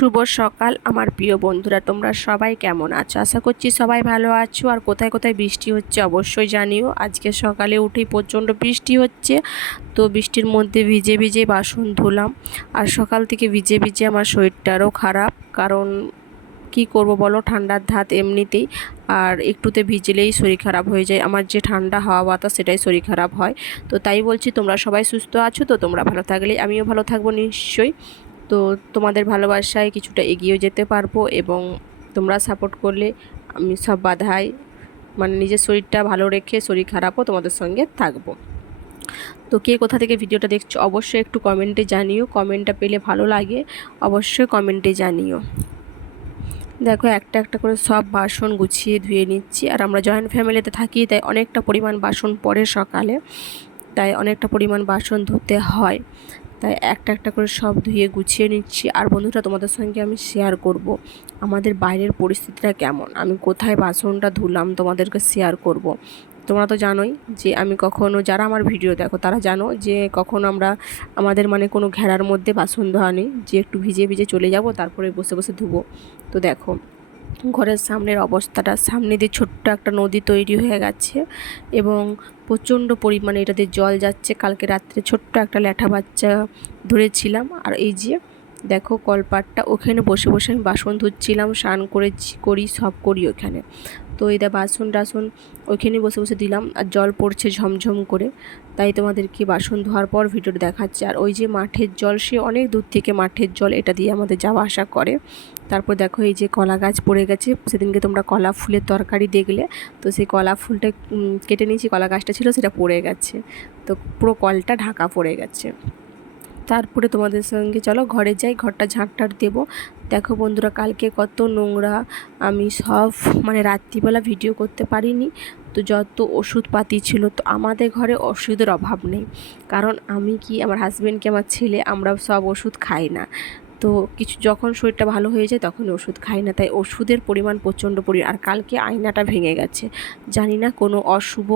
শুভ সকাল, আমার প্রিয় বন্ধুরা, তোমরা সবাই কেমন আছো? আশা করছি সবাই ভালো আছো, আর কোথায় কোথায় বৃষ্টি হচ্ছে অবশ্যই জানিও। আজকে সকালে উঠেই প্রচণ্ড বৃষ্টি হচ্ছে, তো বৃষ্টির মধ্যে ভিজে ভিজে বাসন ধুলাম, আর সকাল থেকে ভিজে ভিজে আমার শরীরটারও খারাপ, কারণ কি করব বলো, ঠান্ডার ধাত এমনিতেই, আর একটুতে ভিজলেই শরীর খারাপ হয়ে যায়। আমার যে ঠান্ডা হাওয়া বাতাস, সেটাই শরীর খারাপ হয়। তো তাই বলছি, তোমরা সবাই সুস্থ আছো, তো তোমরা ভালো থাকলে, আমিও ভালো থাকব নিশ্চয়ই। তো তোমাদের ভালোবাসায় কিছুটা এগিয়েও যেতে পারব এবং তোমরা সাপোর্ট করলে আমি সব বাধাই মানে নিজের শরীরটা ভালো রেখে শরীর খারাপও তোমাদের সঙ্গে থাকব। তো কে কোথা থেকে ভিডিওটা দেখছ অবশ্যই একটু কমেন্টে জানিও, কমেন্টটা পেলে ভালো লাগে, অবশ্যই কমেন্টে জানিও। দেখো একটা একটা করে সব বাসন গুছিয়ে ধুয়ে নিচ্ছি, আর আমরা জয়েন্ট ফ্যামিলিতে থাকি, তাই অনেকটা পরিমাণ বাসন পড়ে সকালে, তাই অনেকটা পরিমাণ বাসন ধুতে হয়। তাই একটা একটা করে সব ধুয়ে গুছিয়ে নিচ্ছি। আর বন্ধুরা, তোমাদের সঙ্গে আমি শেয়ার করব। আমাদের বাইরের পরিস্থিতিটা কেমন? আমি কোথায় বাসনটা ধুলাম তোমাদেরকে শেয়ার করব। তোমরা তো জানোই যে আমি কখনো, যারা আমার ভিডিও দেখো, তারা জানো যে কখনো আমরা, আমাদের মানে কোনো ঘেরার মধ্যে বাসন ধোয়া নেই। যে একটু ভিজে ভিজে চলে যাব, তারপরে বসে বসে ধুবো। তো দেখো ঘরের সামনের অবস্থাটা, সামনে দিয়ে ছোট্ট একটা নদী তৈরি হয়ে গেছে এবং প্রচণ্ড পরিমাণে এটাতে জল যাচ্ছে। কালকে রাত্রে ছোট্ট একটা ল্যাঠা বাচ্চা ধরেছিলাম আর এই যে দেখো কলপাটটা, ওখানে বসে বসে আমি বাসন ধুচ্ছিলাম, স্নান করেছি, করি, সব করি ওখানে। তো দা বাসন টাসন ওইখানে বসে বসে দিলাম আর জল পড়ছে ঝমঝম করে। তাই তোমাদেরকে বাসন ধোয়ার পর ভিডিওটা দেখাচ্ছে। আর ওই যে মাঠের জল, সে অনেক দূর থেকে মাঠের জল এটা দিয়ে আমাদের যাওয়া আসা করে। তারপর দেখো এই যে কলা গাছ পড়ে গেছে। সেদিনকে তোমরা কলা ফুলের তরকারি দেখলে। তো সেই কলা ফুলটা কেটে নিয়েছি, কলা গাছটা ছিল, সেটা পড়ে গেছে। তো পুরো কলটা ঢাকা পড়ে গেছে। তারপরে তোমাদের সঙ্গে চলো, ঘরে যাই, ঘরটা ঝাঁকটার দেবো। দেখো বন্ধুরা, কালকে কত নোংরা। আমি সব মানে রাত্রিবেলা ভিডিও করতে পারিনি। তো যত ওষুধপাতি ছিল, তো আমাদের ঘরে ওষুধের অভাব নেই। কারণ আমি কি, আমার হাজব্যান্ডকে আমার ছেলে, আমরা সব ওষুধ খাই না। তো কিছু যখন শরীরটা ভালো হয়ে যায় তখন ওষুধ খাই না। তাই ওষুধের পরিমাণ প্রচণ্ড পরিমাণ আর কালকে আয়নাটা ভেঙে গেছে। জানি না কোনো অশুভ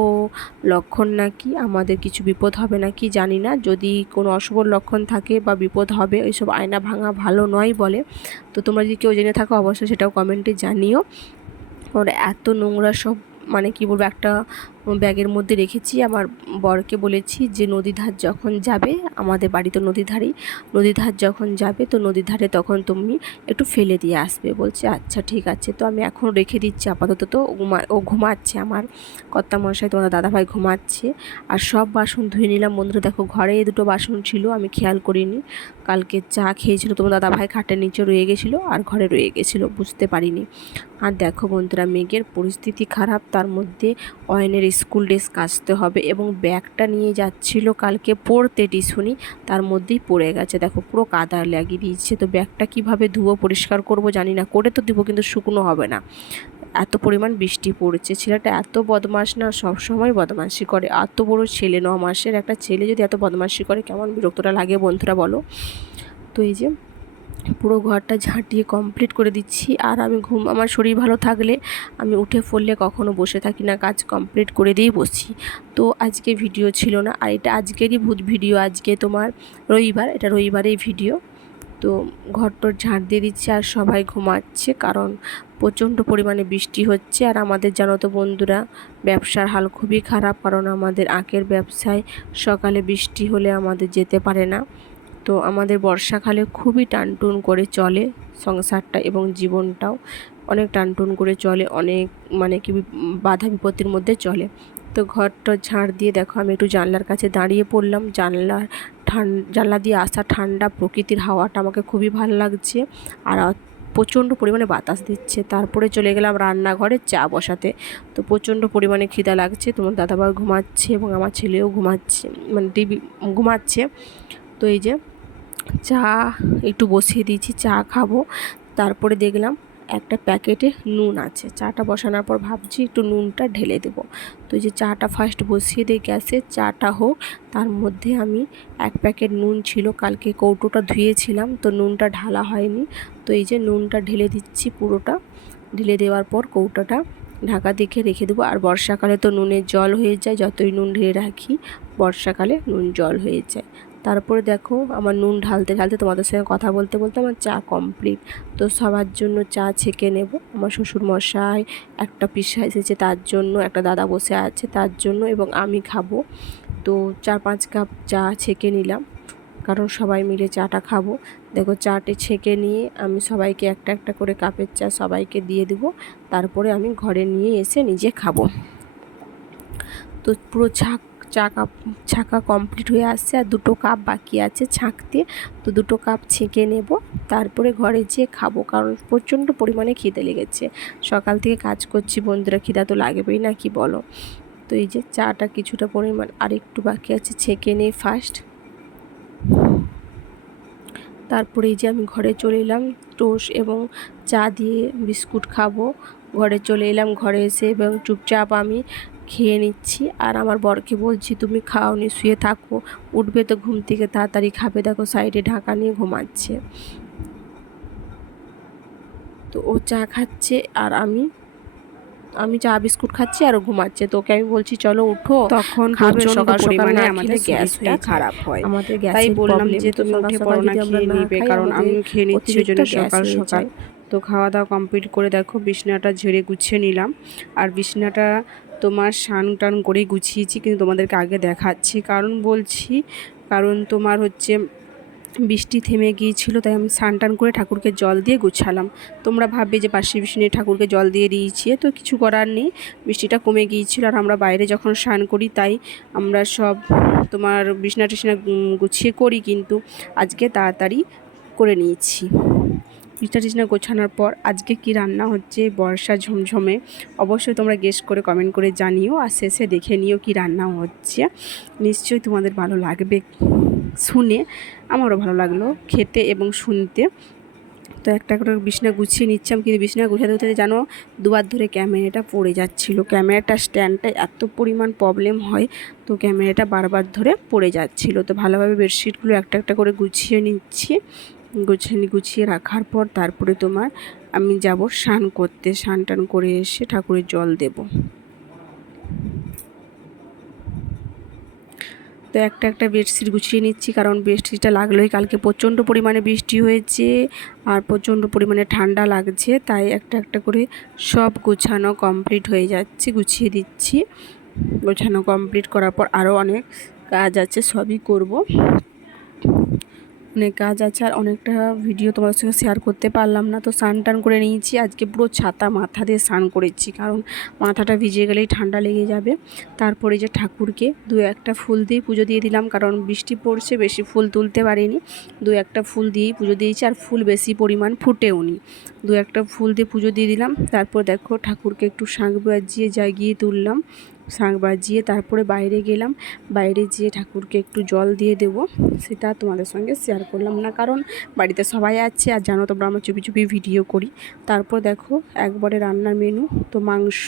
লক্ষণ নাকি, আমাদের কিছু বিপদ হবে নাকি জানি না। যদি কোনো অশুভ লক্ষণ থাকে বা বিপদ হবে, ওইসব আয়না ভাঙা ভালো নয় বলে। তো তোমরা যদি কেউ জেনে থাকো, অবশ্যই সেটাও কমেন্টে জানিও। ওর এত নোংরা সব মানে কী বলব, একটা ব্যাগের মধ্যে রেখেছি। আমার বরকে বলেছি যে নদী ধার যখন যাবে, আমাদের বাড়ি তো নদী ধারেই নদী ধার যখন যাবে, তো নদীর ধারে তখন তুমি একটু ফেলে দিয়ে আসবে। বলছে আচ্ছা ঠিক আছে। তো আমি এখন রেখে দিচ্ছি আপাতত। তো ও ঘুমাচ্ছে, আমার কর্তা কর্তামশাই তোমার দাদাভাই ঘুমাচ্ছে। আর সব বাসন ধুয়ে নিলাম। বন্ধুরা, দেখো, ঘরে দুটো বাসন ছিল, আমি খেয়াল করিনি। কালকে চা খেয়েছিল তোমার দাদাভাই খাটের নিচে রয়ে গেছিল আর ঘরে রয়ে গেছিল, বুঝতে পারিনি। আর দেখো, বন্ধুরা, মেঘের পরিস্থিতি খারাপ, তার মধ্যে অয়নের স্কুল ড্রেস কাচতে হবে এবং ব্যাগটা নিয়ে যাচ্ছিল কালকে পড়তে টিসুনি, তার মধ্যেই পড়ে গেছে। দেখো, পুরো কাদা লাগিয়ে দিয়েছে। তো ব্যাগটা কীভাবে ধুবো, পরিষ্কার করব জানি না। করে তো দিব কিন্তু শুকনো হবে না। এত পরিমাণ বৃষ্টি পড়েছে। ছেলেটা এত বদমাস না সবসময় বদমাশি করে। এত বড় ছেলে, ন মাসের একটা ছেলে যদি এত বদমাশি করে, কেমন বিরক্তটা লাগে বন্ধুরা বলো। তো এই যে পুরো ঘরটা ঝাঁটিয়ে কমপ্লিট করে দিচ্ছি। আর আমি ঘুম, আমার শরীর ভালো থাকলে আমি উঠে পড়লে কখনো বসে থাকি না, কাজ কমপ্লিট করে দিয়েই বসি তো আজকে ভিডিও ছিল না, আর এটা আজকেরই ভূত ভিডিও আজকে তোমার রবিবার, এটা রবিবারেই ভিডিও তো ঘরটোর ঝাঁট দিয়ে দিচ্ছে আর সবাই ঘুমাচ্ছে কারণ প্রচণ্ড পরিমাণে বৃষ্টি হচ্ছে। আর আমাদের জানো তো বন্ধুরা, ব্যবসার হাল খুবই খারাপ কারণ আমাদের আখের ব্যবসায় সকালে বৃষ্টি হলে আমাদের যেতে পারে না। তো আমাদের বর্ষাকালে খুবই টানটুন করে চলে সংসারটা এবং জীবনটাও অনেক টানটুন করে চলে, অনেক মানে কি বাধা বিপত্তির মধ্যে চলে। তো ঘরটা ঝাড় দিয়ে দেখো আমি একটু জানলার কাছে দাঁড়িয়ে পড়লাম। জানলার ঠান, জানলা দিয়ে আসা ঠান্ডা প্রকৃতির হাওয়াটা আমাকে খুবই ভালো লাগছে আর প্রচণ্ড পরিমাণে বাতাস দিচ্ছে। তারপরে চলে গেলাম রান্নাঘরে চা বসাতে। তো প্রচণ্ড পরিমাণে খিদা লাগছে, তোমার দাদাবাবু ঘুমাচ্ছে এবং আমার ছেলেও ঘুমাচ্ছে মানে টিভি, ঘুমাচ্ছে। তো এই যে চা একটু বসিয়ে দিয়েছি, চা খাব। তারপরে দেখলাম একটা প্যাকেটে নুন আছে। চাটা বসানোর পর ভাবছি একটু নুনটা ঢেলে দেবো। তো যে চাটা ফার্স্ট বসিয়ে দিই গ্যাসে চাটা হোক। তার মধ্যে আমি এক প্যাকেট নুন ছিল, কালকে কৌটোটা ধুয়েছিলাম, তো নুনটা ঢালা হয়নি। তো এই যে নুনটা ঢেলে দিচ্ছি পুরোটা। ঢেলে দেওয়ার পর কৌটোটা ঢাকা দেখে রেখে দেবো। আর বর্ষাকালে তো নুনের জল হয়ে যায়, যতই নুন ঢেলে রাখি, বর্ষাকালে নুন জল হয়ে যায়। তারপরে দেখো আমার নুন ঢালতে ঢালতে তোমাদের সঙ্গে কথা বলতে বলতে আমার চা কমপ্লিট তো সবার জন্য চা ছেঁকে নেব। আমার শ্বশুর মশাই একটা পিসা এসেছে তার জন্য, একটা দাদা বসে আছে তার জন্য এবং আমি খাব। তো চার পাঁচ কাপ চা ছেঁকে নিলাম। কারণ সবাই মিলে চাটা খাব। দেখো চাটে ছেঁকে নিয়ে আমি সবাইকে একটা একটা করে কাপের চা সবাইকে দিয়ে দেবো। তারপরে আমি ঘরে নিয়ে এসে নিজে খাব। তো পুরো ছাক চা কাপ ছাঁকা কমপ্লিট হয়ে আসছে আর দুটো কাপ বাকি আছে ছাঁকতে। তো দুটো কাপ ছেঁকে নেব। তারপরে ঘরে যেয়ে খাব কারণ প্রচণ্ড পরিমাণে খিদে লেগেছে। সকাল থেকে কাজ করছি, বন্ধুরা খিদা তো লাগবেই না, কি বলো? তো এই যে চাটা কিছুটা পরিমাণ আর একটু বাকি আছে ছেঁকে নেই ফার্স্ট তারপরে এই যে আমি ঘরে চলে এলাম টোস্ট এবং চা দিয়ে বিস্কুট খাব। ঘরে চলে এলাম, ঘরে এসে এবং চুপচাপ আমি খেয়ে নিচ্ছি। আর আমার বরকে বলছি তুমি খাওনি শুয়ে থাকো। উঠবে তো ঘুম থেকে তাড়াতাড়ি খাবে। দেখো সাইডে ঢাকা নিয়ে ঘুমাচ্ছে। তো ও চা খাচ্ছে আর আমি আমি চা বিস্কুট খাচ্ছি আর ঘুমাচ্ছে। তোকে আমি বলছি চলো উঠো। তখন সকাল আমাদের গ্যাস খারাপ হয়। আমাদের তাই বললাম যে তুমি উঠে পড়ো না খেয়ে নিবে। কারণ আমিও খেয়ে নিচ্ছি ওই জন্য সকাল সকাল। তো খাওয়া দাওয়া কমপ্লিট করে দেখো বিছনাটা ঝেড়ে গুছিয়ে নিলাম। আর বিছনাটা তোমার স্নান টান করে গুছিয়েছি, কিন্তু তোমাদেরকে আগে দেখাচ্ছি। কারণ বলছি, কারণ তোমার হচ্ছে বৃষ্টি থেমে গিয়েছিল, তাই আমি স্নান টান করে ঠাকুরকে জল দিয়ে গুছালাম। তোমরা ভাববে যে পাশে বিষ্ণু ঠাকুরকে জল দিয়ে দিয়েছি তো কিছু করার নেই। বৃষ্টিটা কমে গিয়েছিল আর আমরা বাইরে যখন স্নান করি, তাই আমরা সব তোমার বিছনা টিছনা গুছিয়ে করি, কিন্তু আজকে তাড়াতাড়ি করে নিয়েছি। বিছনা টিছনা গোছানোর পর আজকে কি রান্না হচ্ছে? বর্ষা ঝমঝমে। অবশ্যই তোমরা গেস করে কমেন্ট করে জানিও আর শেষে দেখে নিও কি রান্না হচ্ছে। নিশ্চয়ই তোমাদের ভালো লাগবে শুনে। আমারও ভালো লাগল খেতে এবং শুনতে। তো একটা করে বিছনা গুছিয়ে নিচ্ছিলাম কিন্তু বিছনা গুছাতে গুছাতে জানো দুবার ধরে ক্যামেরাটা পড়ে যাচ্ছিল। ক্যামেরাটা স্ট্যান্ডটা এত পরিমাণ প্রবলেম হয় তো ক্যামেরাটা বারবার ধরে পড়ে যাচ্ছিল। তো ভালোভাবে বেডশিটগুলো একটা একটা করে গুছিয়ে নিচ্ছি। গুছিয়ে গুছিয়ে রাখার পর তারপরে তোমার আমি যাব স্নান করতে। স্নান টান করে এসে ঠাকুরের জল দেব। তো একটা একটা বেডশিট গুছিয়ে নিচ্ছি কারণ বেডশিটটা লাগলোই। কালকে প্রচণ্ড পরিমাণে বৃষ্টি হয়েছে আর প্রচণ্ড পরিমাণে ঠান্ডা লাগছে, তাই একটা একটা করে সব গোছানো কমপ্লিট হয়ে যাচ্ছে, গুছিয়ে দিচ্ছি। গোছানো কমপ্লিট করার পর আরও অনেক কাজ আছে, সবই করব। অনেক কাজ আছে আর অনেকটা ভিডিও তোমাদের সঙ্গে শেয়ার করতে পারলাম না। তো স্নান টান করে নিয়েছি, আজকে পুরো ছাতা মাথা দিয়ে স্নান করেছি, কারণ মাথাটা ভিজে গেলেই ঠান্ডা লেগে যাবে। তারপরে যে ঠাকুরকে দু একটা ফুল দিয়ে পুজো দিয়ে দিলাম, কারণ বৃষ্টি পড়ছে, বেশি ফুল তুলতে পারিনি। দু একটা ফুল দিয়েই পুজো দিয়েছি, আর ফুল বেশি পরিমাণ ফুটেও নি। দু একটা ফুল দিয়ে পুজো দিয়ে দিলাম, তারপর দেখো ঠাকুরকে একটু শাঁখ বাজিয়ে জাগিয়ে তুললাম। শাঁখ বাজিয়ে তারপরে বাইরে গেলাম। বাইরে যেয়ে ঠাকুরকে একটু জল দিয়ে দেবো। সেটা তোমাদের সঙ্গে শেয়ার করলাম না। কারণ বাড়িতে সবাই আছে আর জানো তোমরা আমার চুপি চুপি ভিডিও করি। তারপর দেখো একবারে রান্নার মেনু তো মাংস,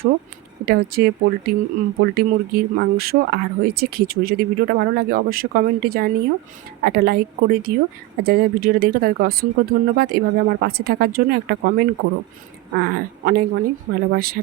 এটা হচ্ছে পোলট্রি পোলট্রি মুরগির মাংস আর হয়েছে খিচুড়ি। যদি ভিডিওটা ভালো লাগে অবশ্যই কমেন্টে জানিও, একটা লাইক করে দিও। আর যারা যারা ভিডিওটা দেখল তাদেরকে অসংখ্য ধন্যবাদ। এভাবে আমার পাশে থাকার জন্য একটা কমেন্ট করো। আর অনেক অনেক ভালোবাসা